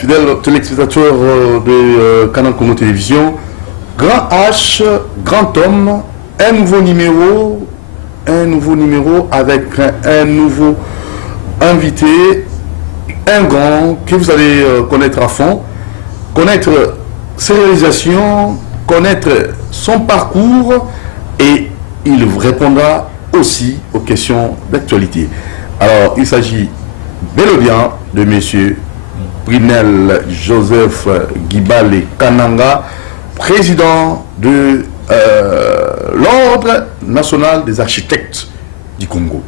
fidèles téléspectateurs de Canal Congo Télévision, Grand H, Grand Homme, un nouveau numéro avec un nouveau invité, un grand que vous allez connaître à fond, connaître ses réalisations, connaître son parcours et il répondra aussi aux questions d'actualité. Alors, il s'agit bel et bien de M. Prinel Joseph Gibale Kananga, président de l'Ordre national des architectes du Congo.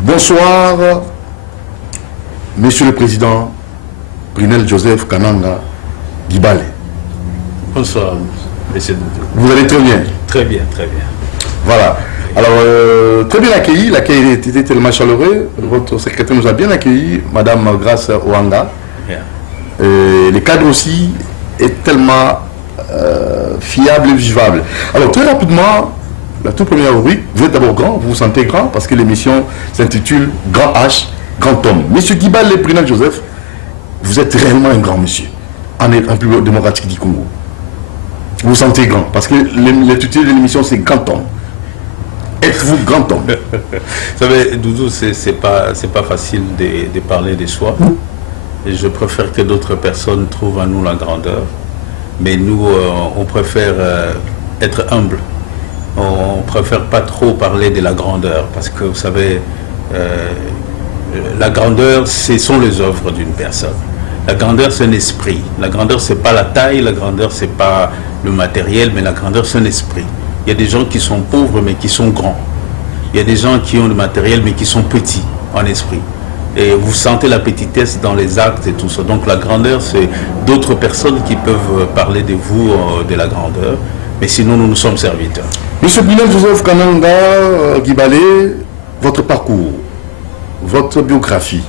Bonsoir, Monsieur le Président Prinel Joseph Kananga Gibale. Bonsoir, Monsieur Doudou. Vous allez très bien? Très bien, très bien. Voilà. Alors, très bien accueilli. L'accueil était tellement chaleureux. Votre secrétaire nous a bien accueilli, Madame Grace Ouanga. Yeah. Le cadre aussi est tellement fiable et vivable. Alors, très rapidement, la toute première rubrique, vous êtes d'abord grand, vous vous sentez grand parce que l'émission s'intitule Grand H, Grand Homme. Monsieur Gibale Prinel Joseph, vous êtes réellement un grand monsieur en République démocratique du Congo. Vous vous sentez grand parce que l'intitulé de l'émission c'est Grand Homme. Êtes-vous grand homme? Vous savez, Doudou, c'est pas facile de parler de soi. Et je préfère que d'autres personnes trouvent en nous la grandeur. Mais nous, on préfère être humble. On préfère pas trop parler de la grandeur. Parce que, vous savez, la grandeur, ce sont les œuvres d'une personne. La grandeur, c'est un esprit. La grandeur, c'est pas la taille. La grandeur, c'est pas le matériel. Mais la grandeur, c'est un esprit. Il y a des gens qui sont pauvres mais qui sont grands. Il y a des gens qui ont le matériel mais qui sont petits en esprit. Et vous sentez la petitesse dans les actes et tout ça. Donc la grandeur, c'est d'autres personnes qui peuvent parler de vous, de la grandeur. Mais sinon, nous sommes serviteurs. Monsieur Prinel Joseph Kananga Gibale, votre parcours, votre biographie,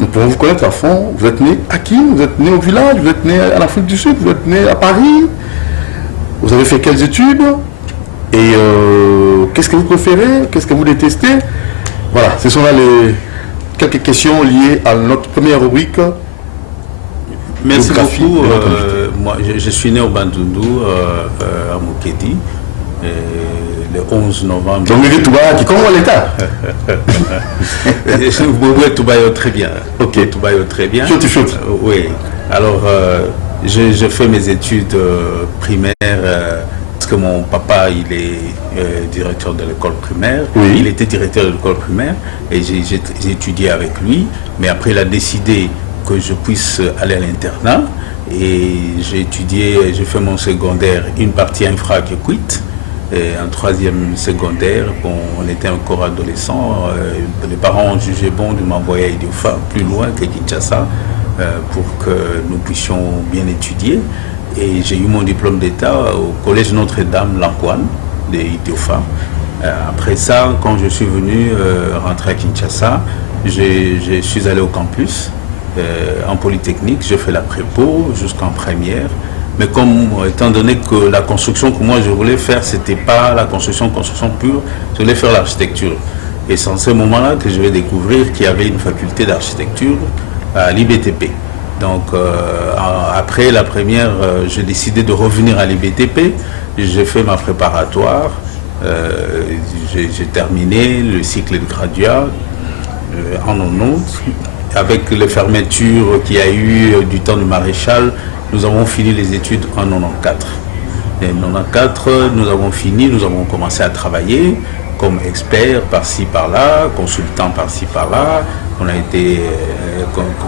nous pouvons vous connaître à fond. Vous êtes né à Kin, vous êtes né au village, vous êtes né en Afrique du Sud, vous êtes né à Paris. Vous avez fait quelles études? Et qu'est-ce que vous préférez? Qu'est-ce que vous détestez? Voilà, ce sont là quelques questions liées à notre première rubrique. Merci beaucoup. Moi, je suis né au Bandundu, à Mukedi, le 11 novembre. Donc, comment l'État? Très bien. Ok. Très bien. Chouti. Oui. Alors, j'ai fait mes études primaires parce que mon papa, il est directeur de l'école primaire. Oui. Il était directeur de l'école primaire et j'ai étudié avec lui. Mais après, il a décidé que je puisse aller à l'internat. Et j'ai fait mon secondaire, une partie infra qui quitte. Et en troisième secondaire, bon, on était encore adolescents. Les parents ont jugé bon de m'envoyer à Idiofa, plus loin que Kinshasa, pour que nous puissions bien étudier. Et j'ai eu mon diplôme d'État au collège Notre-Dame Lankwan de Idiofa. Après ça, quand je suis venu rentrer à Kinshasa, je suis allé au campus en Polytechnique. J'ai fait la prépo jusqu'en première. Mais étant donné que la construction que moi je voulais faire, c'était pas la construction pure, je voulais faire l'architecture. Et c'est en ce moment-là que je vais découvrir qu'il y avait une faculté d'architecture à l'IBTP. Donc après la première, j'ai décidé de revenir à l'IBTP. J'ai fait ma préparatoire. J'ai terminé le cycle de graduat en 90. Avec les fermetures qu'il y a eu du temps du maréchal, nous avons fini les études en 94. Et en 94, nous avons fini, nous avons commencé à travailler comme expert par-ci par-là, consultant par-ci par-là. On a été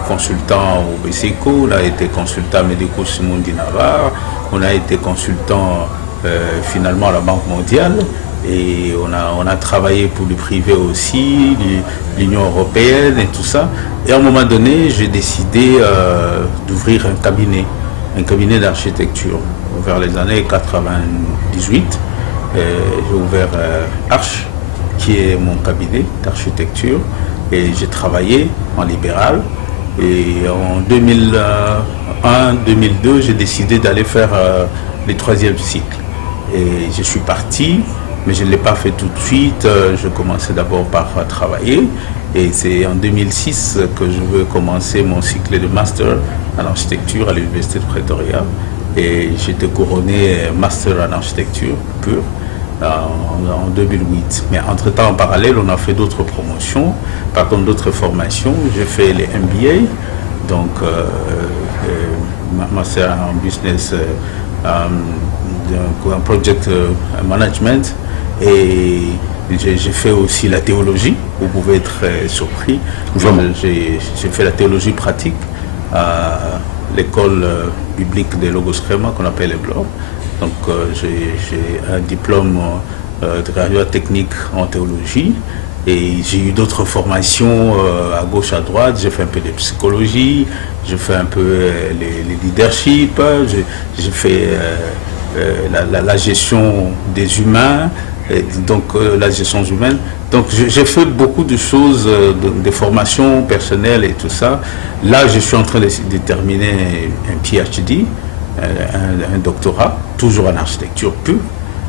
consultant au BCECO, on a été consultant médico-Simon Dinavar, on a été consultant finalement à la Banque mondiale. Et on a travaillé pour le privé aussi, l'Union européenne et tout ça. Et à un moment donné, j'ai décidé d'ouvrir un cabinet d'architecture. Vers les années 98, j'ai ouvert Arche, qui est mon cabinet d'architecture. Et j'ai travaillé en libéral. Et en 2001-2002, j'ai décidé d'aller faire le troisième cycle. Et je suis parti. Mais je ne l'ai pas fait tout de suite. Je commençais d'abord par travailler. Et c'est en 2006 que je veux commencer mon cycle de master en architecture à l'Université de Pretoria. Et j'ai été couronné master en architecture pure en 2008. Mais entre-temps, en parallèle, on a fait d'autres promotions, par contre d'autres formations. J'ai fait les MBA, donc master en business, en project management, et j'ai fait aussi la théologie. Vous pouvez être surpris. J'ai fait la théologie pratique à l'école biblique de Logos Rema qu'on appelle les Blancs. Donc j'ai un diplôme de graduat technique en théologie, et j'ai eu d'autres formations à gauche, à droite. J'ai fait un peu de psychologie, j'ai fait un peu les leadership, j'ai fait la gestion des humains, donc la gestion humaine. Donc j'ai fait beaucoup de choses, des formations personnelles et tout ça. Là, je suis en train de terminer un PhD, un doctorat, toujours en architecture pure.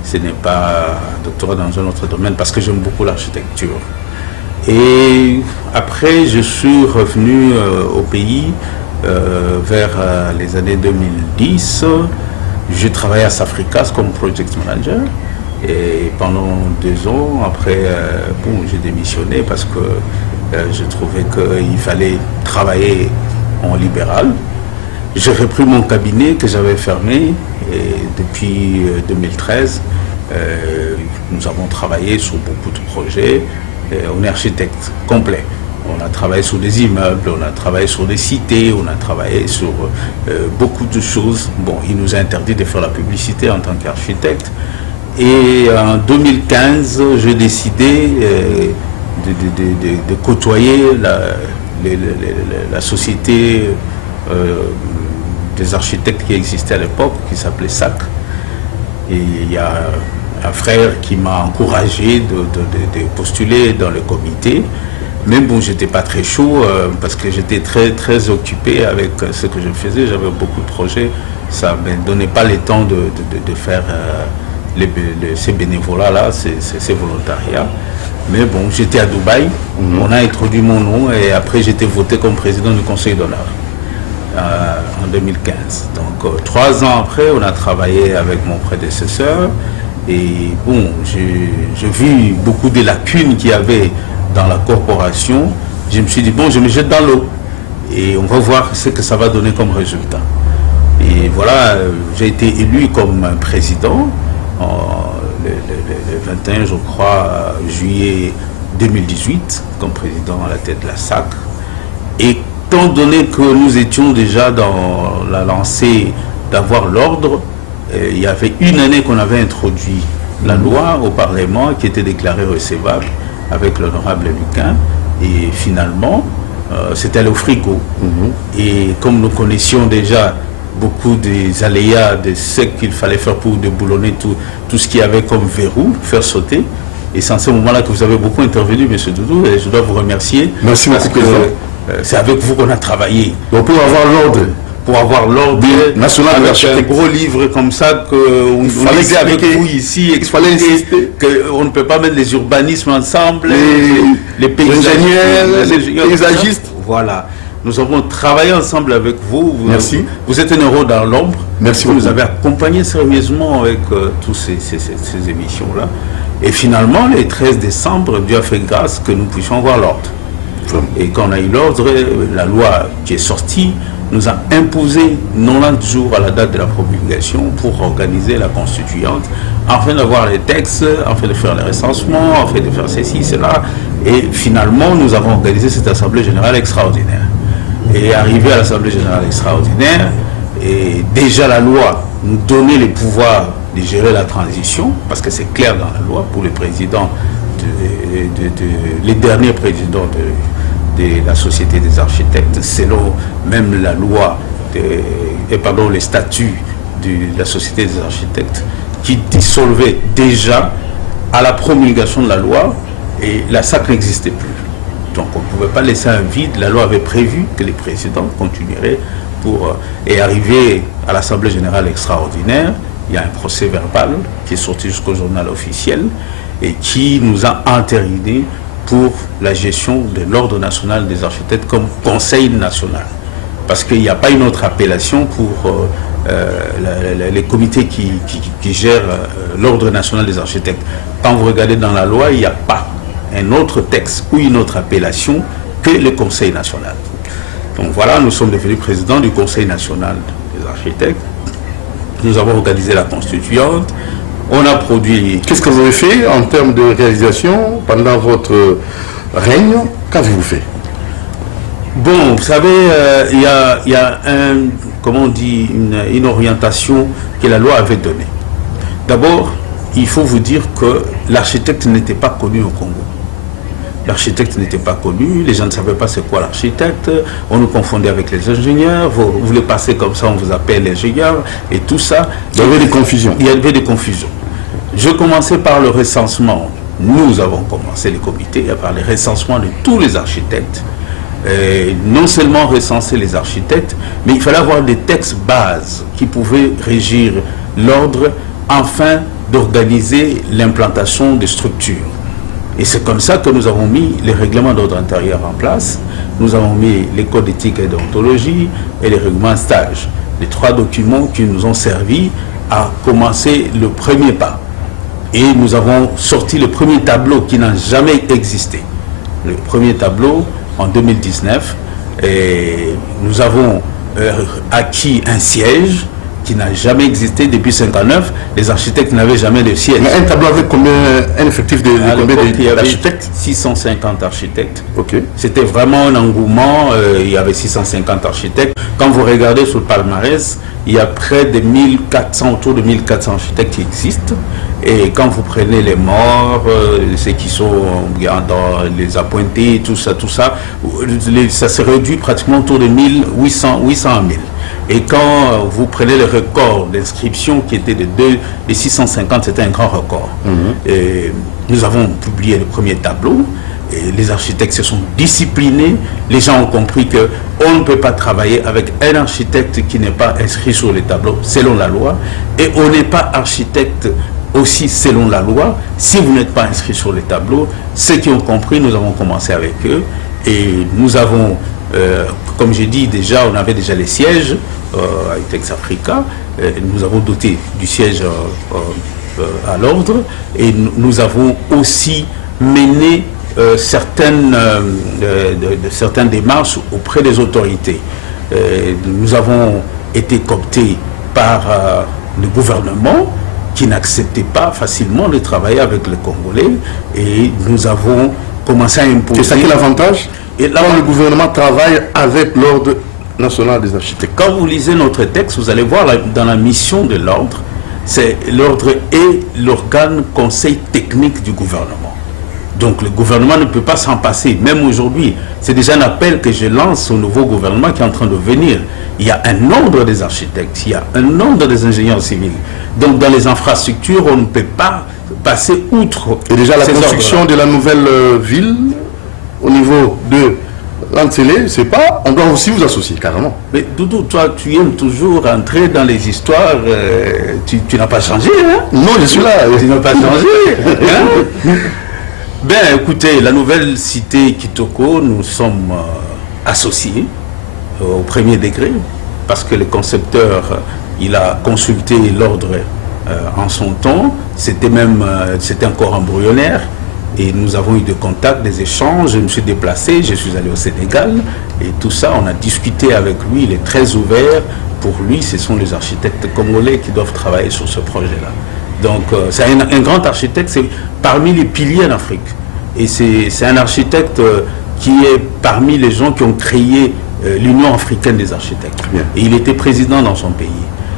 Ce n'est pas un doctorat dans un autre domaine, parce que j'aime beaucoup l'architecture. Et après, je suis revenu au pays vers les années 2010. Je travaillais à Safricas comme project manager. Et pendant 2 ans, après, j'ai démissionné parce que je trouvais qu'il fallait travailler en libéral. J'ai repris mon cabinet que j'avais fermé, et depuis 2013, nous avons travaillé sur beaucoup de projets. On est architecte complet. On a travaillé sur des immeubles, on a travaillé sur des cités, on a travaillé sur beaucoup de choses. Bon, il nous a interdit de faire la publicité en tant qu'architecte. Et en 2015, j'ai décidé de côtoyer la société des architectes qui existait à l'époque, qui s'appelait SAC. Et il y a un frère qui m'a encouragé de postuler dans le comité. Mais bon, j'étais pas très chaud parce que j'étais très occupé avec ce que je faisais. J'avais beaucoup de projets. Ça ne me donnait pas le temps de faire ces bénévolats-là, ces volontariats. Mais bon, j'étais à Dubaï. On a introduit mon nom, et après j'étais voté comme président du Conseil d'honneur en 2015. Donc 3 ans après, on a travaillé avec mon prédécesseur. Et bon, j'ai vu beaucoup de lacunes qu'il y avait dans la corporation. Je me suis dit, bon, je me jette dans l'eau et on va voir ce que ça va donner comme résultat. Et voilà, j'ai été élu comme président le 21, je crois, juillet 2018, comme président à la tête de la SAC. Et étant donné que nous étions déjà dans la lancée d'avoir l'ordre, il y avait une année qu'on avait introduit la loi au Parlement qui était déclarée recevable avec l'honorable Luquin, et finalement c'était allé au frigo. Et comme nous connaissions déjà beaucoup des aléas de ce qu'il fallait faire pour déboulonner tout ce qu'il y avait comme verrou, faire sauter, et c'est en ce moment-là que vous avez beaucoup intervenu, M. Doudou, et je dois vous remercier. Merci parce beaucoup, que c'est avec vous qu'on a travaillé. Donc pour avoir l'ordre national, avec un gros livre comme ça qu'on lisait avec vous ici, expliquer qu'on ne peut pas mettre les urbanismes ensemble, les paysagistes. Voilà. Nous avons travaillé ensemble avec vous. Merci. Vous êtes un héros dans l'ombre. Merci. Vous nous avez accompagné sérieusement avec toutes ces émissions-là. Et finalement, le 13 décembre, Dieu a fait grâce que nous puissions voir l'ordre. Et quand on a eu l'ordre, la loi qui est sortie nous a imposé 90 jours à la date de la promulgation pour organiser la constituante, afin d'avoir les textes, afin de faire les recensements, afin de faire ceci, cela. Et finalement, nous avons organisé cette Assemblée générale extraordinaire. Et arrivé à l'Assemblée générale extraordinaire, et déjà la loi nous donnait les pouvoirs de gérer la transition, parce que c'est clair dans la loi pour les présidents, les derniers présidents de la Société des architectes, selon même la loi, les statuts de la Société des architectes, qui dissolvait déjà à la promulgation de la loi, et la SAC n'existait plus. Donc on ne pouvait pas laisser un vide. La loi avait prévu que les présidents continueraient et arrivé à l'Assemblée générale extraordinaire, il y a un procès verbal qui est sorti jusqu'au journal officiel et qui nous a entériné pour la gestion de l'Ordre national des architectes comme conseil national. Parce qu'il n'y a pas une autre appellation pour les comités qui gèrent l'Ordre national des architectes. Quand vous regardez dans la loi, il n'y a pas un autre texte ou une autre appellation que le Conseil national. Donc voilà, nous sommes devenus présidents du Conseil national des architectes. Nous avons organisé la constituante. On a produit... Qu'est-ce que vous avez fait en termes de réalisation pendant votre règne? Qu'avez-vous fait? Bon, vous savez, il y a comment on dit, une orientation que la loi avait donnée. D'abord, il faut vous dire que l'architecte n'était pas connu au Congo. L'architecte n'était pas connu, les gens ne savaient pas c'est quoi l'architecte, on nous confondait avec les ingénieurs, vous voulez passer comme ça, on vous appelle ingénieur, et tout ça. Il y avait des confusions. Il y avait des confusions. Je commençais par le recensement. Nous avons commencé les comités par le recensement de tous les architectes. Non seulement recenser les architectes, mais il fallait avoir des textes bases qui pouvaient régir l'ordre afin d'organiser l'implantation des structures. Et c'est comme ça que nous avons mis les règlements d'ordre intérieur en place, nous avons mis les codes d'éthique et d'ontologie et les règlements stage. Les 3 documents qui nous ont servi à commencer le premier pas. Et nous avons sorti le premier tableau qui n'a jamais existé. Le premier tableau en 2019. Et nous avons acquis un siège qui n'a jamais existé depuis 1959. Les architectes n'avaient jamais de siège. Mais un tableau avec combien, un effectif de combien d'architectes? 650 architectes. Ok. C'était vraiment un engouement. Il y avait 650 architectes. Quand vous regardez sur le palmarès, il y a près de 1400, autour de 1400 architectes qui existent. Et quand vous prenez les morts, ceux qui sont dans les appointés, tout ça, ça se réduit pratiquement autour de 800 à 1000. Et quand vous prenez le record d'inscription qui était de 650, c'était un grand record. Et nous avons publié le premier tableau. Et les architectes se sont disciplinés. Les gens ont compris qu'on ne peut pas travailler avec un architecte qui n'est pas inscrit sur les tableaux selon la loi. Et on n'est pas architecte aussi selon la loi si vous n'êtes pas inscrit sur les tableaux. Ceux qui ont compris, nous avons commencé avec eux. Et nous avons, comme j'ai dit déjà, on avait déjà les sièges avec Tex Africa. Nous avons doté du siège à l'ordre. Et nous avons aussi mené certaines démarches auprès des autorités. Nous avons été cooptés par le gouvernement qui n'acceptait pas facilement de travailler avec les Congolais, et nous avons commencé à imposer... C'est ça qui est l'avantage? Et là, le gouvernement travaille avec l'Ordre national des architectes. Quand vous lisez notre texte, vous allez voir dans la mission de l'Ordre, c'est l'Ordre est l'organe conseil technique du gouvernement. Donc le gouvernement ne peut pas s'en passer, même aujourd'hui. C'est déjà un appel que je lance au nouveau gouvernement qui est en train de venir. Il y a un ordre des architectes, il y a un ordre des ingénieurs civils. Donc dans les infrastructures, on ne peut pas passer outre. Et déjà la construction de la nouvelle ville au niveau de l'Antsélé, c'est pas, on doit aussi vous associer carrément. Mais Doudou, toi tu aimes toujours entrer dans les histoires, tu n'as pas changé, hein? Non, je suis là. Tu n'as pas changé, hein? Ben écoutez, la nouvelle cité Kitoko, nous sommes associés au premier degré, parce que le concepteur, il a consulté l'ordre en son temps, c'était encore embryonnaire, et nous avons eu des contacts, des échanges, je me suis déplacé, je suis allé au Sénégal, et tout ça, on a discuté avec lui, il est très ouvert. Pour lui, ce sont les architectes congolais qui doivent travailler sur ce projet-là. Donc c'est un grand architecte, c'est parmi les piliers en Afrique. Et c'est un architecte qui est parmi les gens qui ont créé l'Union africaine des architectes. Bien. Et il était président dans son pays.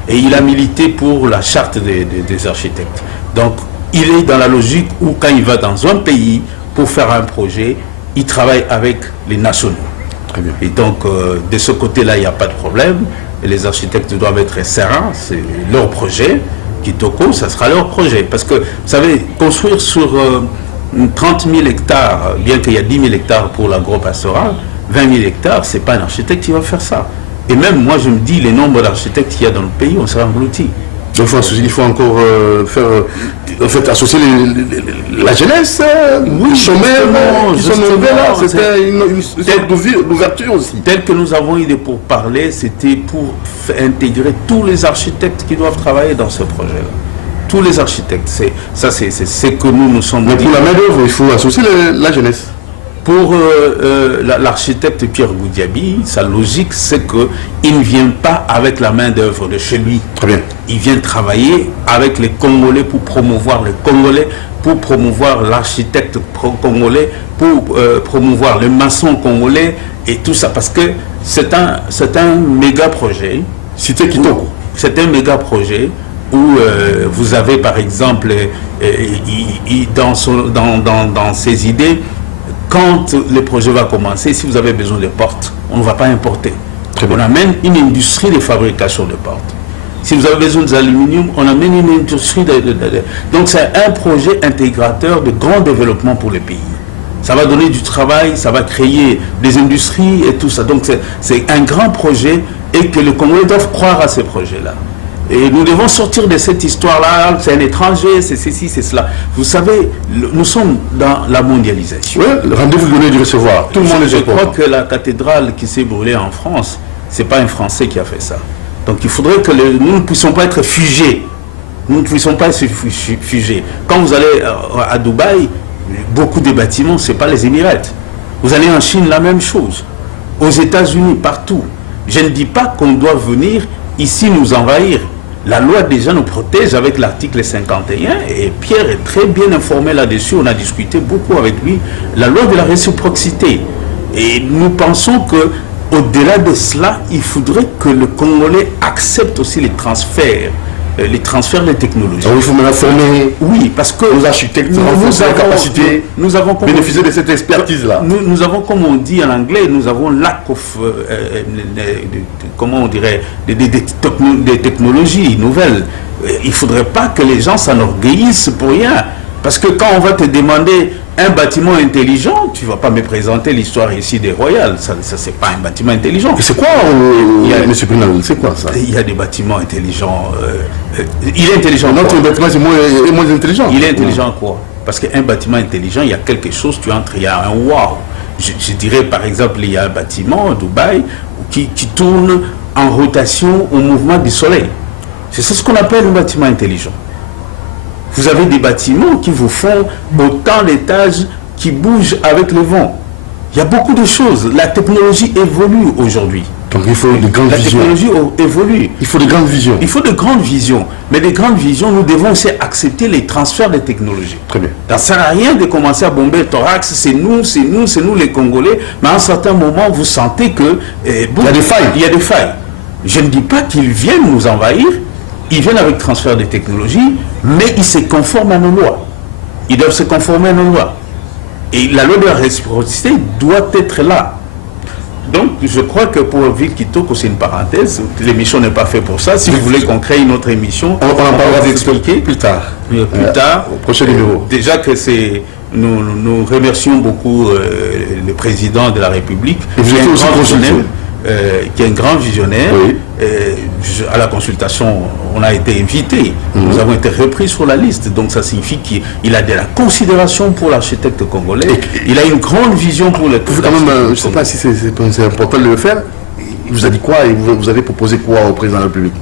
Et il a milité pour la charte des architectes. Donc il est dans la logique où quand il va dans un pays pour faire un projet, il travaille avec les nationaux. Très bien. Et donc de ce côté-là, il n'y a pas de problème. Et les architectes doivent être sereins, c'est leur projet. Kitoko, ça sera leur projet. Parce que, vous savez, construire sur 30 000 hectares, bien qu'il y a 10 000 hectares pour l'agro-pastoral, 20 000 hectares, ce n'est pas un architecte qui va faire ça. Et même moi, je me dis, les nombres d'architectes qu'il y a dans le pays, on sera engloutis. Donc il faut encore associer la jeunesse, les chômeurs qui sont nouvelles là. C'était une sorte d'ouverture aussi. Tel que nous avons eu pour parler, c'était pour intégrer tous les architectes qui doivent travailler dans ce projet-là. Tous les architectes, c'est ce que nous sommes. Mais pour la main-d'œuvre, il faut associer la jeunesse. Pour l'architecte Pierre Goudiaby, sa logique, c'est qu'il ne vient pas avec la main-d'œuvre de chez lui. Très bien. Il vient travailler avec les Congolais pour promouvoir les Congolais, pour promouvoir l'architecte congolais, pour promouvoir le maçon congolais et tout ça. Parce que c'est un méga projet. Cité Kitoko. C'est un méga projet où vous avez par exemple dans ses idées, quand le projet va commencer, si vous avez besoin de portes, on ne va pas importer. On amène une industrie de fabrication de portes. Si vous avez besoin d'aluminium, on amène une industrie Donc c'est un projet intégrateur de grand développement pour le pays. Ça va donner du travail, ça va créer des industries et tout ça. Donc c'est un grand projet et que les Congolais doivent croire à ces projets-là. Et nous devons sortir de cette histoire-là, c'est un étranger, c'est ceci, c'est cela. Vous savez, nous sommes dans la mondialisation. Oui, le rendez-vous donné du recevoir. Tout le monde Je crois que la cathédrale qui s'est brûlée en France, ce n'est pas un Français qui a fait ça. Donc il faudrait que nous ne puissions pas être figés. Nous ne puissions pas être figés. Quand vous allez à Dubaï, beaucoup de bâtiments, ce n'est pas les Émirats. Vous allez en Chine, la même chose. Aux États-Unis, partout. Je ne dis pas qu'on doit venir ici nous envahir. La loi déjà nous protège avec l'article 51 et Pierre est très bien informé là-dessus. On a discuté beaucoup avec lui. La loi de la réciprocité. Et nous pensons que au-delà de cela, il faudrait que le Congolais accepte aussi les transferts de technologies. Alors il faut maintenant former parce que nos architectes, renforcer la capacité, nous avons bénéficier de cette expertise-là. Nous avons, comme on dit en anglais, nous avons lack of, comment on dirait, des technologies nouvelles. Il ne faudrait pas que les gens s'enorgueillissent pour rien. Parce que quand on va te demander un bâtiment intelligent, tu ne vas pas me présenter l'histoire ici des Royales. Ça c'est pas un bâtiment intelligent. Et c'est quoi, M. Prinal, c'est quoi ça? Il y a des bâtiments intelligents. Il est intelligent. Notre bâtiment est moins intelligent. Il est intelligent quoi? Parce qu'un bâtiment intelligent, il y a quelque chose, tu entres, il y a un wow. Je dirais par exemple, il y a un bâtiment à Dubaï qui tourne en rotation au mouvement du soleil. C'est ce qu'on appelle un bâtiment intelligent. Vous avez des bâtiments qui vous font autant d'étages qui bougent avec le vent. Il y a beaucoup de choses. La technologie évolue aujourd'hui. Donc il faut de grandes visions. La technologie évolue. Il faut de grandes visions. Il faut de grandes visions. Mais des grandes visions, nous devons aussi accepter les transferts de technologies. Très bien. Ça ne sert à rien de commencer à bomber le thorax. C'est nous les Congolais. Mais à un certain moment, vous sentez que... il y a des failles. Il y a des failles. Je ne dis pas qu'ils viennent nous envahir. Ils viennent avec transfert de technologie, mais ils se conforment à nos lois. Ils doivent se conformer à nos lois. Et la loi de la réciprocité doit être là. Donc, je crois que pour Ville Kitoko, c'est une parenthèse. L'émission n'est pas faite pour ça. Si vous voulez qu'on crée une autre émission, on en parlera d'expliquer plus tard. Plus tard. Au prochain numéro. Déjà que c'est... Nous remercions beaucoup le président de la République. Et vous êtes aussi qui est un grand visionnaire. Oui. À la consultation, on a été invité. Nous avons été repris sur la liste. Donc ça signifie qu'il a de la considération pour l'architecte congolais. Il a une grande vision pour le... Quand même, je ne sais pas si c'est important de le faire. Il vous a dit quoi et vous avez proposé quoi au président de la République?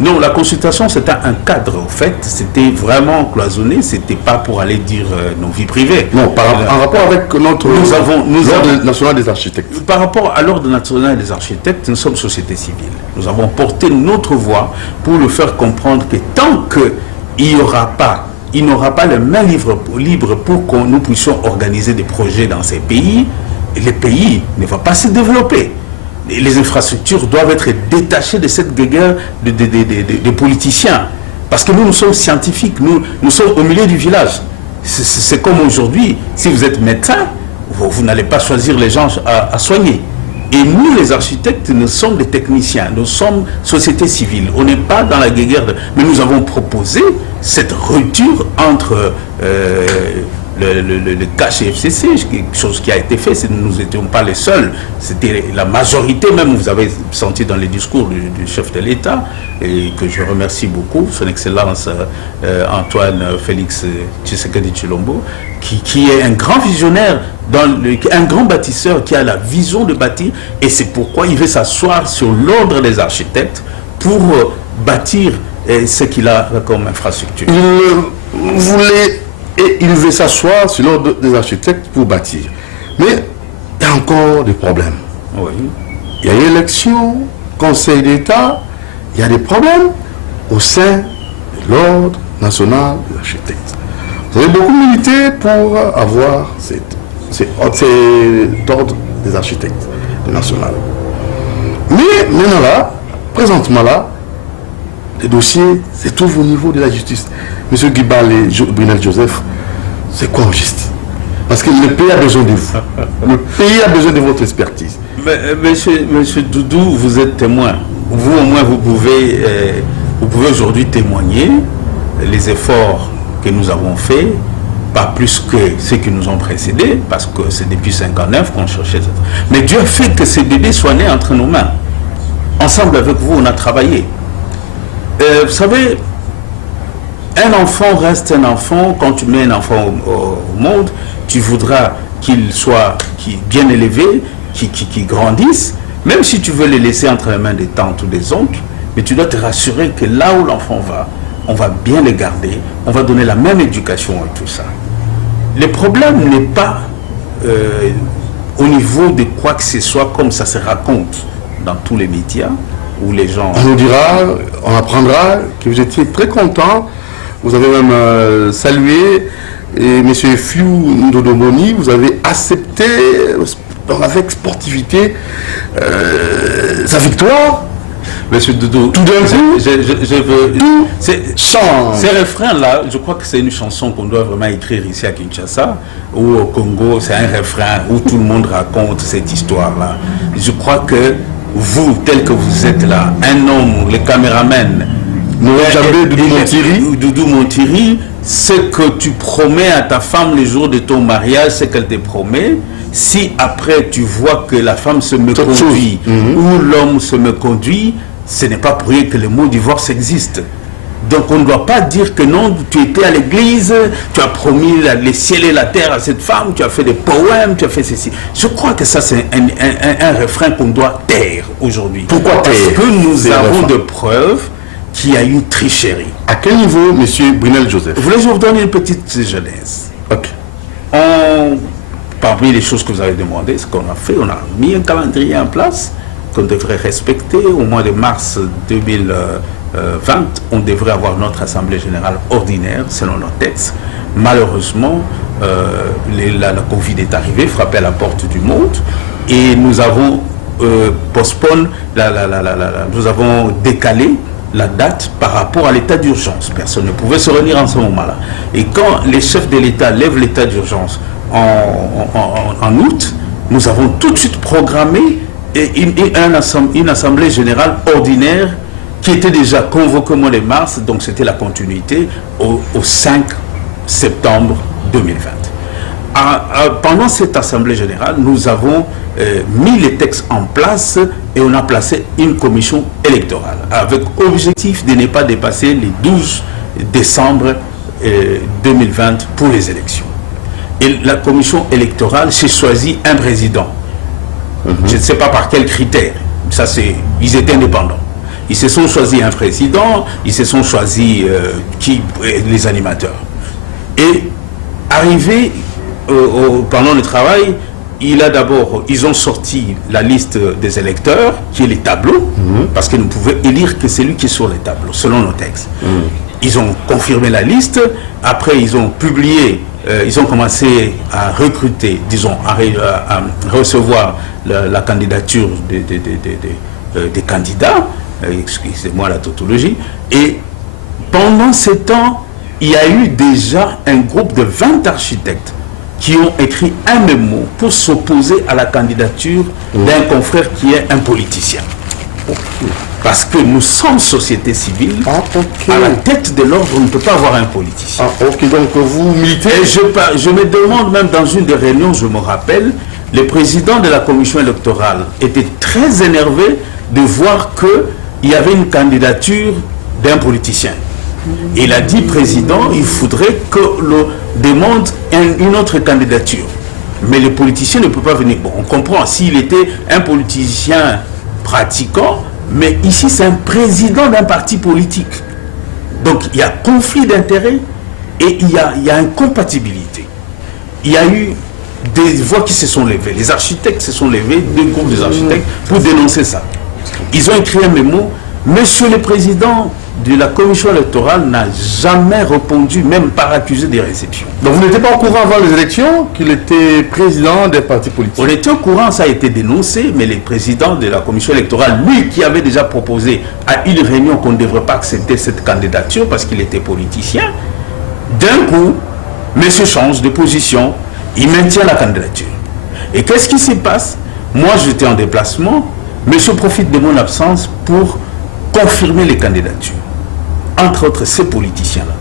Non, la consultation, c'était un cadre, en fait. C'était vraiment cloisonné. C'était pas pour aller dire nos vies privées. Non, en rapport avec notre l'ordre national des architectes. Par rapport à l'ordre national des architectes, nous sommes société civile. Nous avons porté notre voix pour le faire comprendre que tant qu'il n'y aura pas les mains libres pour que nous puissions organiser des projets dans ces pays, le pays ne va pas se développer. Les infrastructures doivent être détachées de cette guerre de politiciens. Parce que nous sommes scientifiques, nous sommes au milieu du village. C'est comme aujourd'hui, si vous êtes médecin, vous n'allez pas choisir les gens à soigner. Et nous, les architectes, nous sommes des techniciens, nous sommes société civile. On n'est pas dans la guerre. Mais nous avons proposé cette rupture entre le cas chez FCC, quelque chose qui a été fait, nous n'étions pas les seuls, c'était la majorité même, vous avez senti dans les discours du chef de l'État, et que je remercie beaucoup, son Excellence Antoine Félix Tshisekedi Tshilombo, qui est un grand visionnaire, un grand bâtisseur qui a la vision de bâtir, et c'est pourquoi il veut s'asseoir sur l'ordre des architectes pour bâtir ce qu'il a comme infrastructure. Il veut s'asseoir sur l'ordre des architectes pour bâtir. Mais il y a encore des problèmes. Oui. Il y a élection, Conseil d'État, il y a des problèmes au sein de l'ordre national des architectes. Vous avez beaucoup milité pour avoir cet ordre des architectes national. Mais maintenant là, présentement là, les dossiers se trouvent au niveau de la justice. Monsieur Guibal et Brunel Joseph, c'est quoi en justice? Parce que le pays a besoin de vous. Le pays a besoin de votre expertise. Monsieur Doudou, vous êtes témoin. Vous au moins, vous pouvez aujourd'hui témoigner les efforts que nous avons faits, pas plus que ceux qui nous ont précédés, parce que c'est depuis 1959 qu'on cherchait ça. Mais Dieu a fait que ces bébés soient nés entre nos mains. Ensemble avec vous, on a travaillé. Vous savez, un enfant reste un enfant. Quand tu mets un enfant au monde, tu voudras qu'il soit bien élevé, qu'il grandisse, même si tu veux le laisser entre les mains des tantes ou des oncles, mais tu dois te rassurer que là où l'enfant va, on va bien le garder, on va donner la même éducation et tout ça. Le problème n'est pas au niveau de quoi que ce soit comme ça se raconte dans tous les médias, où les gens... On nous dira, on apprendra que vous étiez très content. Vous avez même salué et M. Fiou Ndodomoni, vous avez accepté avec sportivité sa victoire. Monsieur Doudou, tout d'un coup, je veux... tout change. Ces refrains-là, je crois que c'est une chanson qu'on doit vraiment écrire ici à Kinshasa, ou au Congo, c'est un refrain où tout le monde raconte cette histoire-là. Je crois que vous, tel que vous êtes là, un homme, les caméramans, Doudou Montiri, ce que tu promets à ta femme le jour de ton mariage, ce qu'elle te promet, si après tu vois que la femme se me conduit ou l'homme se me conduit, ce n'est pas pour rien que le mot divorce existe. Donc on ne doit pas dire que non, tu étais à l'église, tu as promis les ciels et la terre à cette femme, tu as fait des poèmes, tu as fait ceci. Je crois que ça c'est un refrain qu'on doit taire aujourd'hui. Pourquoi taire? Parce que nous avons de preuves qu'il y a une tricherie. À quel niveau, monsieur Brunel Joseph? Voulez-je vous donner une petite genèse? Ok. Parmi les choses que vous avez demandé, ce qu'on a fait, on a mis un calendrier en place qu'on devrait respecter. Au mois de mars 2020, on devrait avoir notre Assemblée Générale ordinaire, selon nos textes. Malheureusement, la Covid est arrivée, frappée à la porte du monde, et nous avons postponé, nous avons décalé la date par rapport à l'état d'urgence. Personne ne pouvait se réunir en ce moment-là. Et quand les chefs de l'État lèvent l'état d'urgence en août, nous avons tout de suite programmé une assemblée générale ordinaire qui était déjà convoquée au mois de mars, donc c'était la continuité au 5 septembre 2020. Pendant cette assemblée générale, nous avons mis les textes en place et on a placé une commission électorale avec objectif de ne pas dépasser les 12 décembre 2020 pour les élections. Et la commission électorale s'est choisi un président. Je ne sais pas par quel critère. Ça, ils étaient indépendants. Ils se sont choisis un président, ils se sont choisis les animateurs. Et arrivé pendant le travail, ils ont sorti la liste des électeurs, qui est les tableaux, parce qu'ils ne pouvaient élire que celui qui est sur les tableaux, selon nos textes. Ils ont confirmé la liste, après ils ont publié, ils ont commencé à recruter, disons, à recevoir la candidature des candidats, excusez-moi la tautologie, et pendant ce temps, il y a eu déjà un groupe de 20 architectes qui ont écrit un mémo pour s'opposer à la candidature d'un confrère qui est un politicien. Parce que nous sommes société civile. À la tête de l'ordre, on ne peut pas avoir un politicien. Ok, donc vous militez. Et je me demande, même dans une des réunions, je me rappelle, le président de la commission électorale était très énervé de voir qu'il y avait une candidature d'un politicien. Il a dit, président, il faudrait que l'on demande une autre candidature. Mais le politicien ne peut pas venir. Bon, on comprend, s'il était un politicien pratiquant, mais ici c'est un président d'un parti politique. Donc il y a conflit d'intérêts et il y a incompatibilité. Il y a eu des voix qui se sont levées. Les architectes se sont levés, deux groupes des architectes, pour dénoncer ça. Ils ont écrit un mémo. Monsieur le président de la commission électorale n'a jamais répondu, même par accusé de réception. Donc vous n'étiez pas au courant avant les élections qu'il était président des partis politiques? On était au courant, ça a été dénoncé, mais le président de la commission électorale, lui qui avait déjà proposé à une réunion qu'on ne devrait pas accepter cette candidature parce qu'il était politicien, d'un coup, monsieur change de position, il maintient la candidature. Et qu'est-ce qui se passe? Moi j'étais en déplacement, monsieur profite de mon absence pour confirmer les candidatures. Entre autres, ces politiciens-là.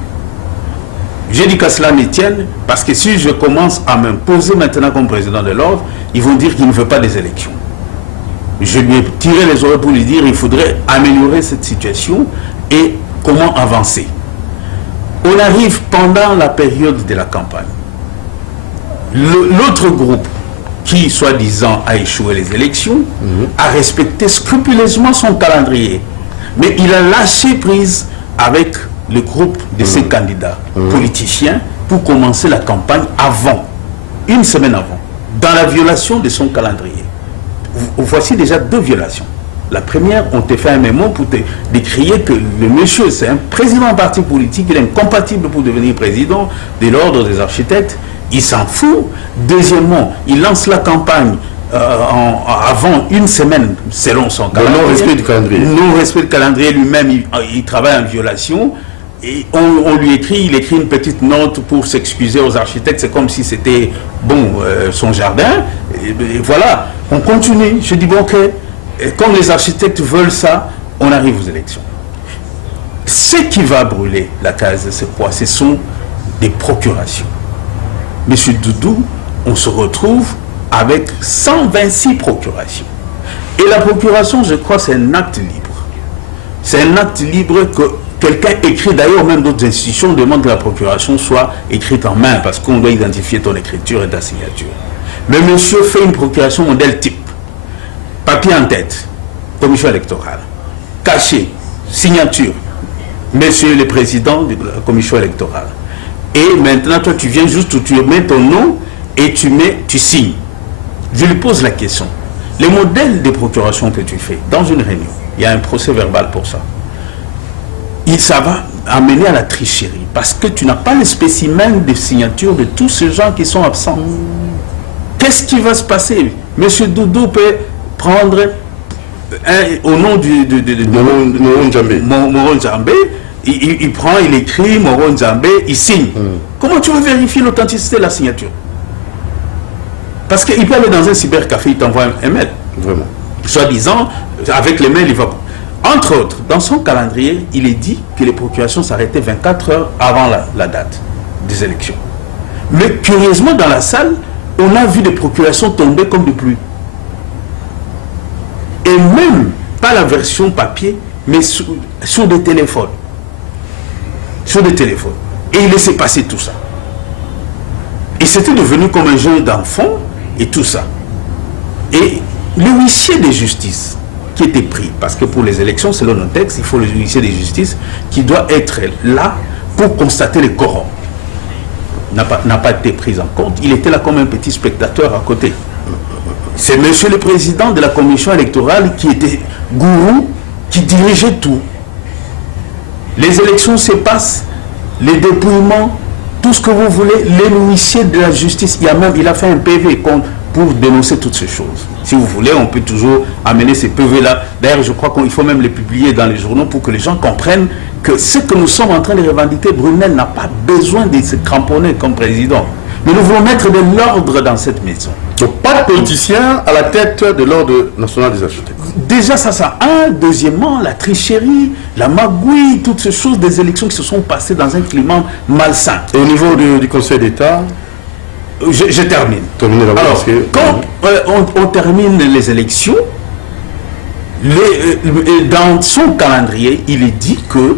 J'ai dit qu'à cela me tienne, parce que si je commence à m'imposer maintenant comme président de l'ordre, ils vont dire qu'ils ne veulent pas des élections. Je lui ai tiré les oreilles pour lui dire qu'il faudrait améliorer cette situation et comment avancer. On arrive pendant la période de la campagne. L'autre groupe qui, soi-disant, a échoué les élections, a respecté scrupuleusement son calendrier. Mais il a lâché prise avec le groupe de ces candidats politiciens pour commencer la campagne avant, une semaine avant, dans la violation de son calendrier. Voici déjà deux violations. La première, on te fait un mémo pour te décrier que le monsieur, c'est un président d'un parti politique, il est incompatible pour devenir président de l'ordre des architectes, il s'en fout. Deuxièmement, il lance la campagne avant une semaine selon son calendrier. Non-respect du calendrier. Non-respect du calendrier, lui-même, il travaille en violation. Et on lui écrit, il écrit une petite note pour s'excuser aux architectes. C'est comme si c'était, son jardin. Et voilà, on continue. Je dis, bon, ok, comme les architectes veulent ça, on arrive aux élections. Ce qui va brûler la case, c'est quoi? Ce sont des procurations. Monsieur Doudou, on se retrouve avec 126 procurations. Et la procuration, je crois, c'est un acte libre. C'est un acte libre que quelqu'un écrit, d'ailleurs même d'autres institutions demandent que la procuration soit écrite en main parce qu'on doit identifier ton écriture et ta signature. Mais monsieur fait une procuration modèle type. Papier en tête, commission électorale. Cachet, signature, monsieur le président de la commission électorale. Et maintenant, toi, tu viens juste, tu mets ton nom et tu signes. Je lui pose la question. Les modèles de procuration que tu fais dans une réunion, il y a un procès verbal pour ça. Ça va amener à la tricherie parce que tu n'as pas le spécimen de signature de tous ces gens qui sont absents. Qu'est-ce qui va se passer? Monsieur Doudou peut prendre au nom Moron Nzambé. Moron Nzambé, il prend, il écrit Moron Nzambé, il signe. Comment tu vas vérifier l'authenticité de la signature? Parce qu'il peut aller dans un cybercafé, il t'envoie un mail. Vraiment. Soi-disant, avec le mail, il va... Entre autres, dans son calendrier, il est dit que les procurations s'arrêtaient 24 heures avant la date des élections. Mais curieusement, dans la salle, on a vu des procurations tomber comme de pluie. Et même, pas la version papier, mais sur des téléphones. Sur des téléphones. Et il laissait passer tout ça. Et c'était devenu comme un jeu d'enfant et tout ça. Et le huissier de justice qui était pris, parce que pour les élections, selon nos textes, il faut le huissier de justice qui doit être là pour constater les corrompus. N'a pas été pris en compte. Il était là comme un petit spectateur à côté. C'est monsieur le président de la commission électorale qui était gourou, qui dirigeait tout. Les élections se passent, les dépouillements, tout ce que vous voulez, les huissiers de la justice, il a fait un PV pour dénoncer toutes ces choses. Si vous voulez, on peut toujours amener ces PV-là. D'ailleurs, je crois qu'il faut même les publier dans les journaux pour que les gens comprennent que ce que nous sommes en train de revendiquer, Brunel n'a pas besoin de se cramponner comme président. Mais nous voulons mettre de l'ordre dans cette maison. Donc pas de politicien à la tête de l'ordre national des architectes. Déjà, ça. Deuxièmement, la tricherie, la magouille, toutes ces choses des élections qui se sont passées dans un climat malsain. Et au niveau du Conseil d'État, je termine. Alors, parce que quand on termine les élections, dans son calendrier, il est dit que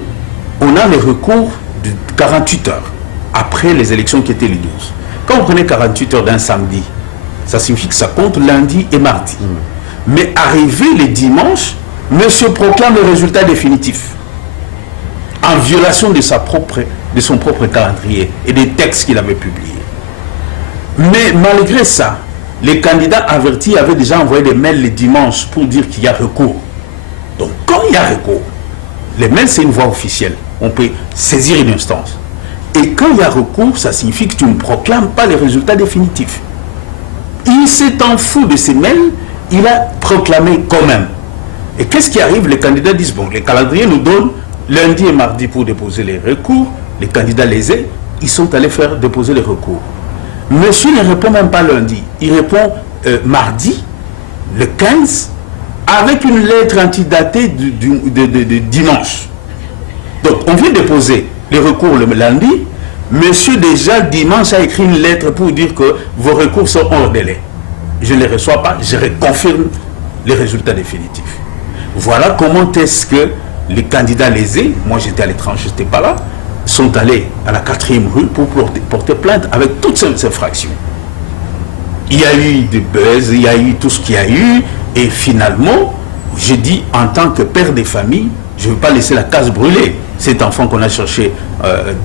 on a les recours de 48 heures après les élections qui étaient les 12. Quand vous prenez 48 heures d'un samedi, ça signifie que ça compte lundi et mardi. Mais arrivé les dimanches, monsieur proclame le résultat définitif en violation de son propre calendrier et des textes qu'il avait publiés. Mais malgré ça, les candidats avertis avaient déjà envoyé des mails les dimanches pour dire qu'il y a recours. Donc quand il y a recours, les mails c'est une voie officielle. On peut saisir une instance. Et quand il y a recours, ça signifie que tu ne proclames pas les résultats définitifs. Il s'est enfui de ces mails, il a proclamé quand même. Et qu'est-ce qui arrive? Les candidats disent, bon, les calendriers nous donnent lundi et mardi pour déposer les recours. Les candidats lésés, ils sont allés faire déposer les recours. Monsieur ne répond même pas lundi. Il répond mardi, le 15, avec une lettre antidatée de dimanche. Donc, on vient déposer les recours le lundi. Monsieur, déjà, dimanche, a écrit une lettre pour dire que vos recours sont hors délai. Je ne les reçois pas, je confirme les résultats définitifs. Voilà comment est-ce que les candidats lésés, moi j'étais à l'étranger, je n'étais pas là, sont allés à la 4e rue pour porter plainte avec toutes ces infractions. Il y a eu des buzz, il y a eu tout ce qu'il y a eu, et finalement, j'ai dit en tant que père des familles, je ne veux pas laisser la case brûler. Cet enfant qu'on a cherché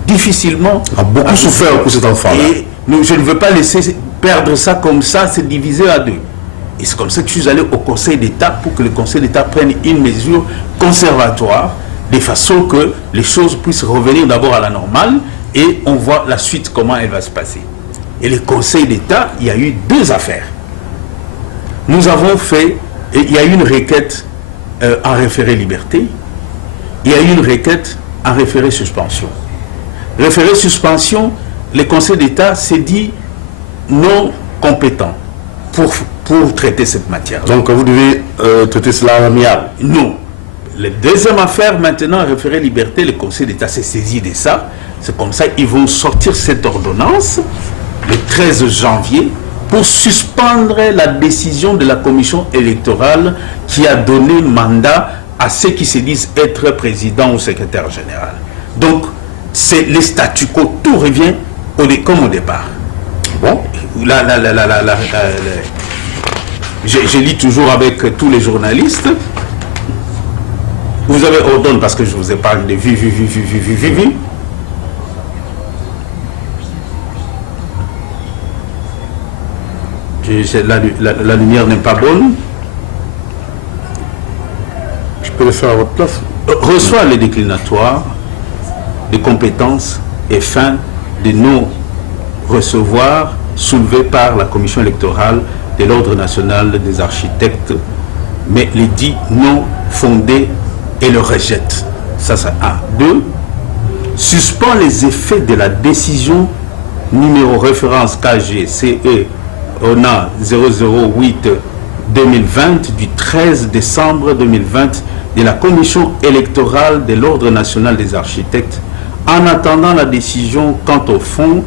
difficilement a beaucoup souffert pour cet enfant-là. Et je ne veux pas laisser perdre ça comme ça, c'est divisé à deux. Et c'est comme ça que je suis allé au Conseil d'État pour que le Conseil d'État prenne une mesure conservatoire de façon que les choses puissent revenir d'abord à la normale et on voit la suite, comment elle va se passer. Et le Conseil d'État, il y a eu 2 affaires. Nous avons fait, et il y a eu une requête en référé liberté, il y a eu une requête en référé suspension. Référé suspension, le Conseil d'État s'est dit non compétent pour traiter cette matière. Donc vous devez traiter cela amiable. Non. La deuxième affaire, maintenant, référé liberté, le Conseil d'État s'est saisi de ça. C'est comme ça qu'ils vont sortir cette ordonnance le 13 janvier pour suspendre la décision de la commission électorale qui a donné mandat à ceux qui se disent être président ou secrétaire général. Donc, c'est le statu quo, tout revient comme au départ. Bon. Je lis toujours avec tous les journalistes. Vous avez ordonné parce que je vous ai parlé de vie. La lumière n'est pas bonne. Je peux le faire à votre place. Reçoit les déclinatoires de compétences et fin de non-recevoir soulevés par la commission électorale de l'Ordre national des architectes, mais les dit non fondés et le rejette. Ça, c'est 1. 2. Suspend les effets de la décision numéro référence KGCE ONA 008-2020 du 13 décembre 2020 de la commission électorale de l'Ordre national des architectes en attendant la décision quant au fond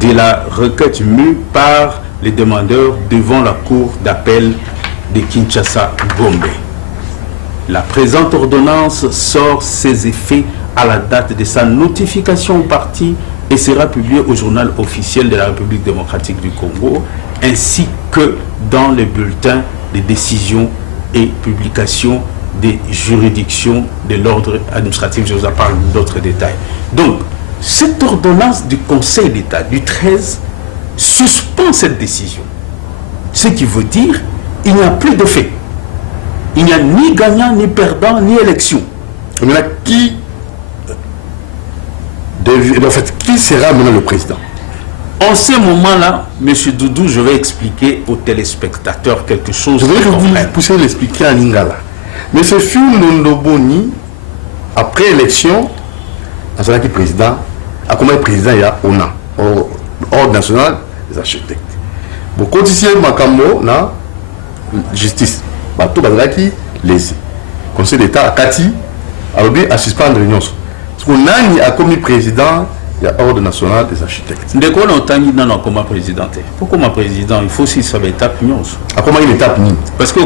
de la requête mue par les demandeurs devant la cour d'appel de Kinshasa-Gombe. La présente ordonnance sort ses effets à la date de sa notification au parti et sera publiée au journal officiel de la République démocratique du Congo ainsi que dans les bulletins de décision et publication des juridictions de l'ordre administratif. Je vous en parle d'autres détails. Donc, cette ordonnance du Conseil d'État du 13 suspend cette décision. Ce qui veut dire qu'il n'y a plus de fait. Il n'y a ni gagnant, ni perdant, ni élection. Mais là, qui sera maintenant le président? En ce moment-là, M. Doudou, je vais expliquer aux téléspectateurs quelque chose. Je voudrais que vous puissiez l'expliquer en lingala. M. Fiu Ndondoboni, après élection, national qui président, a comment président il y a ONA, Ordre national des architectes. Bon, continuez Makambo, na justice. Tout bazaki laissé. Conseil d'État à Kati, à suspendre l'union. Parce qu'on a commis président, il y a ordre national des architectes. De quoi on a comme président? Pourquoi ma président? Il faut aussi savoir l'étape union. À comment une étape ni? Parce que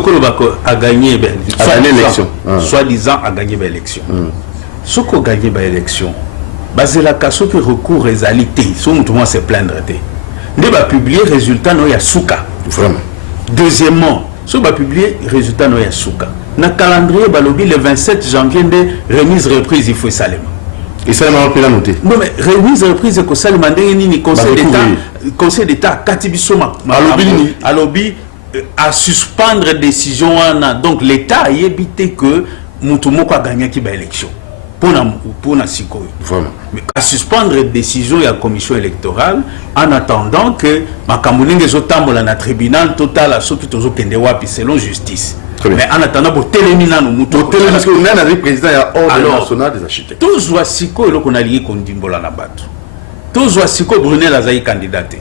a gagné l'élection. Soi-disant a gagné l'élection. Ce qu'on a gagné l'élection, c'est la casse qui recourt aux alités. Si tout le monde se plaindre. Il va publier les résultats de Yasuka. Vraiment. Deuxièmement, si on va publier les résultats de Yasuka. Dans le calendrier, le 27 janvier, de remise reprise, il faut Salem. Et ça, on a noté. Non, mais remise reprise, il faut Salem. Il conseil d'État, Katibisoma, à lobby, à suspendre la décision. Donc l'État a évité que Moutoumoko a gagné l'élection. Pour la Siko. Mais à suspendre la décision de la commission électorale en attendant que Makamounenge Zotambo dans le tribunal total à ceux qui sont selon justice. Mais en attendant, pour téléminer nous parce qu'on a un président ordre national des architectes. Tous les Siko et qu'on a lié qu'on dimbola na bato. Tous les Siko Brunel a zaï candidaté.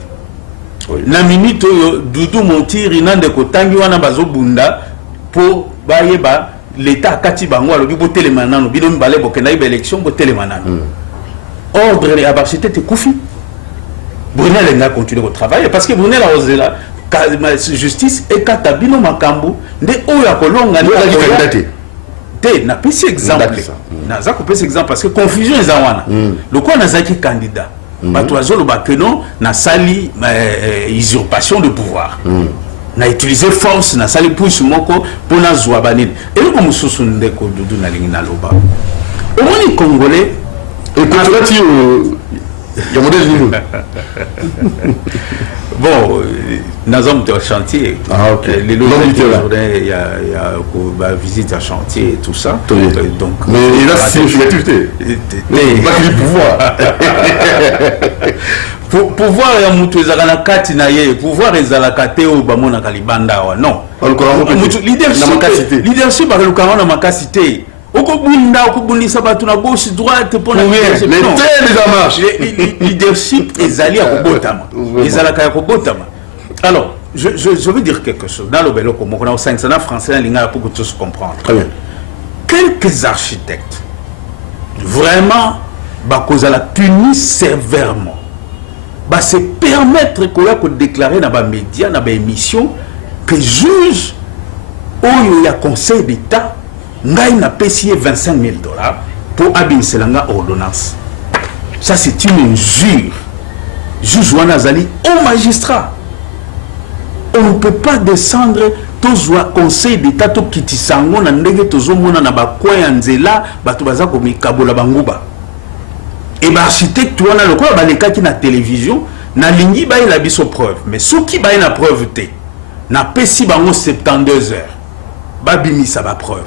La minute Doudou Montir inande kotangi wana bazo bunda pour bayeba l'État kati bango alobi bo telemanano bino mbale bo kenda élection bo telemanano. Ordre les architectes koufi. Brunel a continué au travail parce que Brunel a osé là justice et katabino makambu nde oya kolonga ni candidaté. Te na pesi exemple. Na za ko pesi exemple parce que confusion est wana. Le quoi na zaki candidat. Bato azolo bakeno na sali usurpation de pouvoir. Na utiliser force na sali push moko pour na zwa banini. Et le comme susu ndeko dudu na lingi na loba. Au moins congolais et quand il y a modèle niveau. Bon, nous sommes au chantier. Ah, ok. Les logements, il y a la visite à chantier et tout ça. Donc, mais il a significativité. Il va qu'il pouvoir. Pouvoir, il y a mutu ezala kati na ye. Pouvoir ezala kate o bamona kalibanda wa non. Leadership ba lukanga na makasité. Okobunda okobundisa batu na gauche droite pour la leadership ezali akobotama. Ezala kaya kobotama. Alors, je veux dire quelque chose. Dans le bello comme on a au 500 français linga pour que tous comprendre. Très bien. Quelques architectes vraiment ba kozala punis sévèrement. Bah se permettre qu'on déclarer dans les médias, dans les émissions, que juge où il y a conseil d'État, il a payé $25 000 pour abinser la ordonnance. Ça c'est une injure. Juge Wanazali au magistrat. On ne peut pas descendre tous les conseil d'État qui tisango na ndenge tozomona na bakwa ya nzela bato baza komikabola banguba. Et l'architecte, tu as le quoi, qui na télévision, na lingi ba il a biso preuve. Mais ceux qui ba na preuve té, na pesi bango 72 heures, ba bimi ça ba preuve.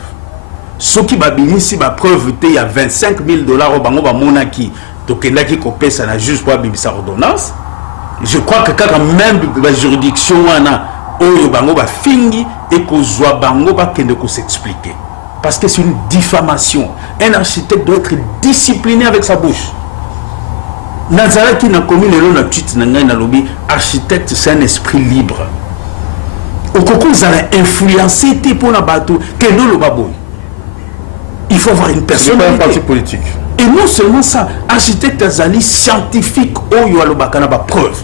Ceux qui ba bimi si ba preuve té, il y a $25 000 au bango ba monaki, tokenda ki kopé ça na juste pour bimi sa ordonnance. Je crois que quand même la juridiction wana oyo bango ba fingi et ko zwa bango ba kende ko s'expliquer. Parce que c'est une diffamation. Un architecte doit être discipliné avec sa bouche. Nazara qui n'a commis le nom de tweet na lobby, architecte c'est un esprit libre. Au coco vous allez influencer tes pour la bateau, que nous le baboui. Il faut avoir une personne. C'est pas un parti politique. Et non seulement ça, architecte azali scientifique oyo alobakana ba preuve.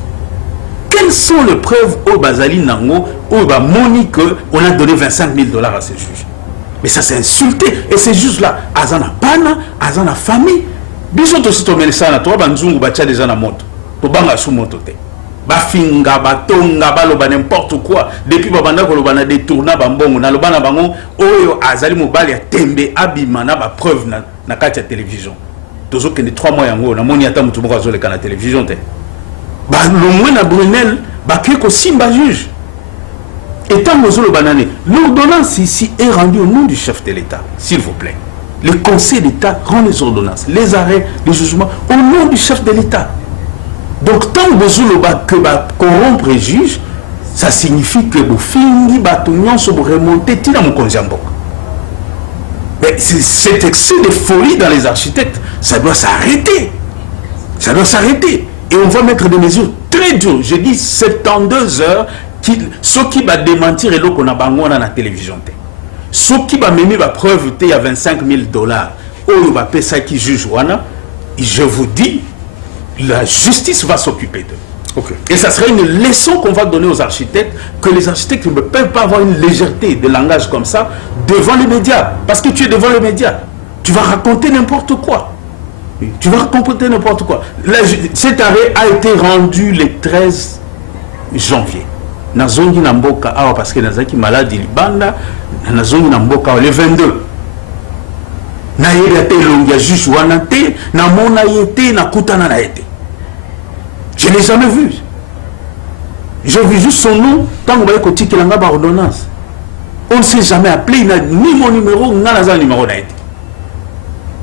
Quelles sont les preuves au Bazali Nango où ba moni que on a donné $25 000 à ces juges? Mais ça c'est insulté. Et c'est juste là. Azana pana, azana famille. Bisous aussi to melisana to banzungu bacha déjà na moto. To banga sous moto te. Ba finga ba tonga ba loba n'importe quoi. Depuis ba banda ko loba na détourna ba mbongo na loba na bango oyo azali mobali ya tembe abima na ba preuve na kati ya télévision. Tozo kende 3 mois yango na moni ata mutu moko azoleka na télévision te. Ba le moins na Brunel ba keko simba juge. Et tant que l'ordonnance ici est rendue au nom du chef de l'État, s'il vous plaît. Le Conseil d'État rend les ordonnances, les arrêts, les jugements au nom du chef de l'État. Donc, tant que corrompre les juges, ça signifie que vous finissez vous remonter dans mon conjambok. Mais cet excès de folie dans les architectes, ça doit s'arrêter. Ça doit s'arrêter. Et on va mettre des mesures très très dur. Je dis 72 heures, ce qui va démentir et qu'on a bango dans la télévision. Ce qui va mener la preuve, il y a $25 000. Oh, va payer ça qui juge, je vous dis, la justice va s'occuper d'eux. Okay. Et ça serait une leçon qu'on va donner aux architectes, que les architectes ne peuvent pas avoir une légèreté de langage comme ça devant les médias. Parce que tu es devant les médias. Tu vas raconter n'importe quoi. Tu vas raconter n'importe quoi. Cet arrêt a été rendu le 13 janvier. Nazongi Namboka, parce que Nazaki malade, il banda, Nazongi Namboka, le 22. Na yete longia juge wanate, na mona yete, na kutana na yete. Je ne l'ai jamais vu. J'ai vu juste son nom, tant que vous voyez qu'il y a une ordonnance. On ne s'est jamais appelé, il n'a ni mon numéro, ni mon numéro n'a été.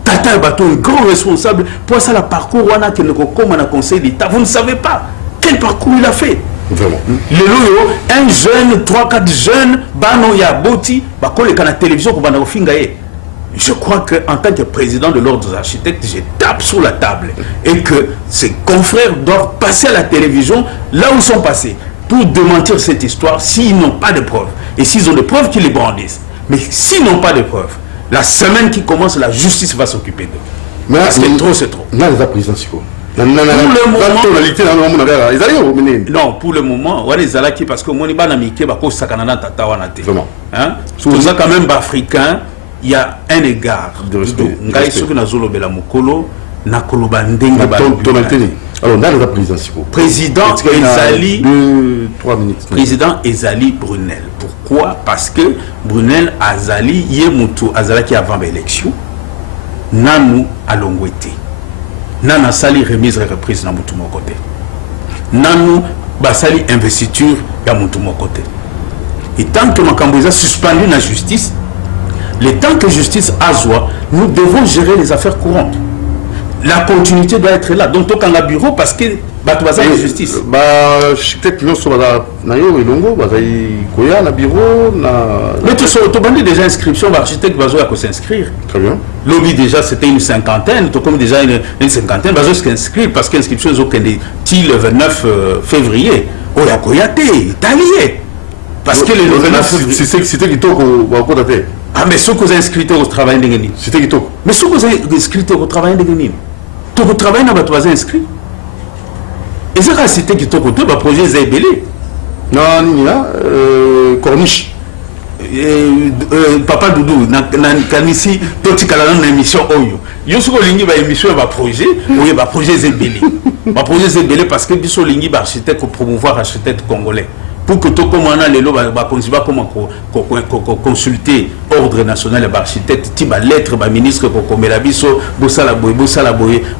Tata Bato est grand responsable pour ça, le parcours wana qui ne comme un conseil d'État. Vous ne savez pas quel parcours il a fait. Vraiment. Un jeune, 3-4 jeunes, Bano Yaboti, Bako le canal télévision pour Bano Fingaye. Je crois qu'en tant que président de l'ordre des architectes, je tape sur la table et que ses confrères doivent passer à la télévision là où ils sont passés pour démentir cette histoire s'ils n'ont pas de preuves. Et s'ils ont des preuves, qu'ils les brandissent. Mais s'ils n'ont pas de preuves, la semaine qui commence, la justice va s'occuper d'eux. Parce que trop, c'est trop. Non, pour le moment, parce que moi, je suis quand même africain. Il y a un égard de respect. Président Ezali, 3 minutes. Président Ezali Brunel. Pourquoi? Parce que Brunel Azali Yemutu Azala qui avant l'élection, Nanou Alongwete, Nana Sali remise et reprise dans Moutou mon côté. Nanou Basali investiture à Moutou mon côté. Et tant que Makamboisa suspendu la justice, le temps que justice a joie, nous devons gérer les affaires courantes. La continuité doit être là. Donc, on a bureau parce que la justice. Peut-être que nous sommes dans le bureau. Mais tu as déjà inscription, l'architecte va s'inscrire. Très bien. Lobby déjà, c'était une cinquantaine. Tu comme déjà une cinquantaine, va s'inscrire parce que l'inscription est le 29 février. Oyakoyate, italien. Parce que le 29 février. C'était qui t'a ah, mais ceux qui ont inscrit au travail de Guinée. C'était qui tôt. Mais ceux qui ont inscrit au travail de Guinée. Tu as travaillé dans votre inscrit. Et c'est quand c'était qui t'a côté, le projet Zébélé. Non, Corniche. Papa Doudou, quand ici, tu as une émission Oyo. Yo suis une émission va projet, oui, va projet Zébélé. Va projet Zébélé parce que biso lingi ba architecte pour promouvoir architecte congolais. Pour que tout comme on a les lots, comment consulter ordre national d'architecte, type lettre, ministre, Komelabiso, Bossala Boye,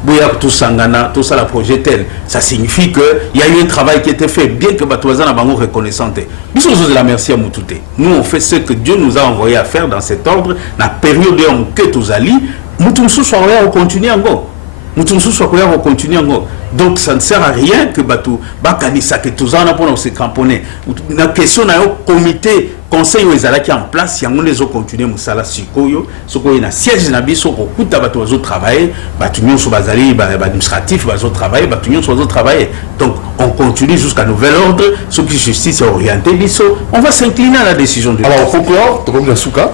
Boya tout Sangana, tout ça la projet tel. Ça signifie qu'il y a eu un travail qui a été fait, bien que Batouazan a bango reconnaissante. Nous sommes la merci à Moutouté. Nous on fait ce que Dieu nous a envoyé à faire dans cet ordre, la période où que tous allés, Moutounsou soit on continue encore. On continue encore. Donc ça ne sert à rien que Batou Bakanisa que tous en pour se cramponner. La question est au comité conseil qui est en place, si on les a continué Moussala Sikoyo, ce qu'on a siège dans biso pour tout Batou oiseau travailler, Batunion sur Bazali, administratif, oiseau travailler, Batunion sur oiseau travailler. Donc on continue jusqu'à nouvel ordre, ce qui justice est orienté biso, on va s'incliner à la décision de. Alors conclure, comme la souka.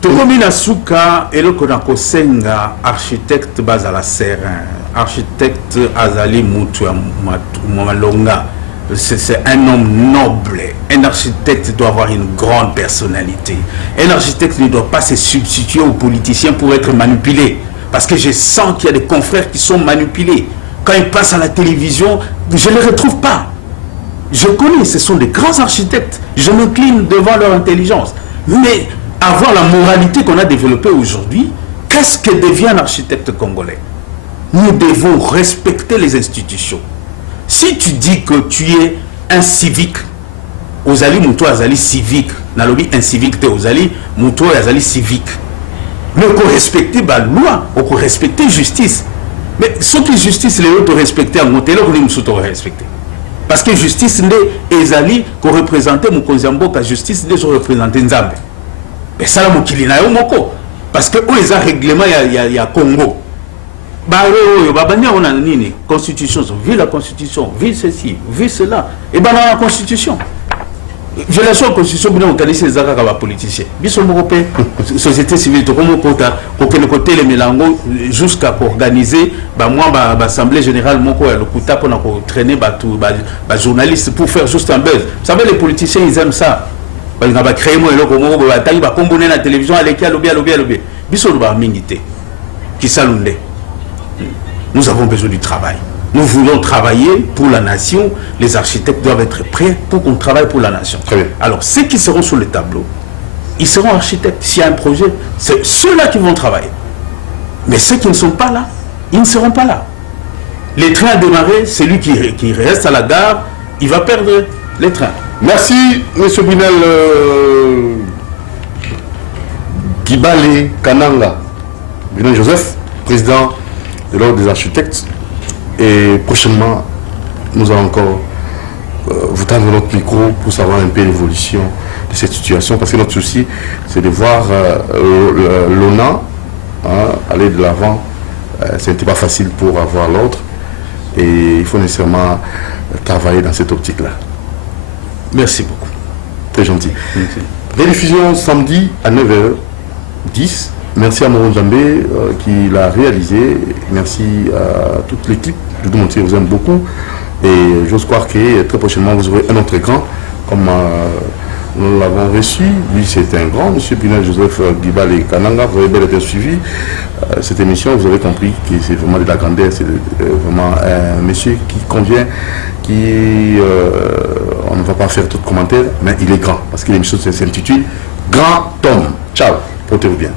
Tokomina Souka et le Konakosenga, architecte Bazala Serin, architecte Azali Moutou Malonga. C'est un homme noble. Un architecte doit avoir une grande personnalité. Un architecte ne doit pas se substituer aux politiciens pour être manipulé. Parce que je sens qu'il y a des confrères qui sont manipulés. Quand ils passent à la télévision, je ne les retrouve pas. Je connais, ce sont des grands architectes. Je m'incline devant leur intelligence. Mais avoir la moralité qu'on a développée aujourd'hui, qu'est-ce que devient un architecte congolais? Nous devons respecter les institutions. Si tu dis que tu es un civique, Ozali Moutou Azali civique, Nalobi un civique te Ozali Moutou Azali civique. Mais on respecter la loi, on respecter justice. Mais ce qui justice, les autres respecter en monté, là on nous respecter. Parce que justice n'est Ezali qu'on représentait mon Konzambo, que justice n'est représenté Nzambe. Mais ça, parce que où les règlements, il y a Congo. on a une constitution, vu la constitution, vu ceci, vu cela, et dans la constitution. Violation de la constitution, on organise les accords avec les politiciens. La société civile, comme on côté les mélanges jusqu'à organiser l'Assemblée générale, pour traîner les journalistes pour faire juste un buzz. Vous savez, les politiciens, ils aiment ça. Ils ont créé la télévision, nous avons besoin du travail. Nous voulons travailler pour la nation. Les architectes doivent être prêts pour qu'on travaille pour la nation. Alors, ceux qui seront sur le tableau, ils seront architectes. S'il y a un projet, c'est ceux-là qui vont travailler. Mais ceux qui ne sont pas là, ils ne seront pas là. Les trains à démarrer, celui qui reste à la gare, il va perdre les trains. Merci, M. Brunel Gibale Kananga. Brunel Joseph, président de l'Ordre des architectes. Et prochainement, nous allons encore vous tendre notre micro pour savoir un peu l'évolution de cette situation. Parce que notre souci, c'est de voir l'ONA aller de l'avant. Ce n'était pas facile pour avoir l'ordre. Et il faut nécessairement travailler dans cette optique-là. Merci beaucoup. Très gentil. Merci. Rediffusion samedi à 9h10. Merci à Moron Djambé qui l'a réalisé. Merci à toute l'équipe. Doudou Montier vous aime beaucoup. Et j'ose croire que très prochainement vous aurez un autre grand comme nous l'avons reçu. Lui c'est un grand, M. Brunel Joseph Gibale et Kananga. Vous avez bien été suivi. Cette émission, vous avez compris que c'est vraiment de la grandeur. C'est vraiment un monsieur qui convient, on ne va pas faire tout de commentaires, mais il est grand. Parce que l'émission s'intitule Grand Homme. Ciao, portez-vous bien.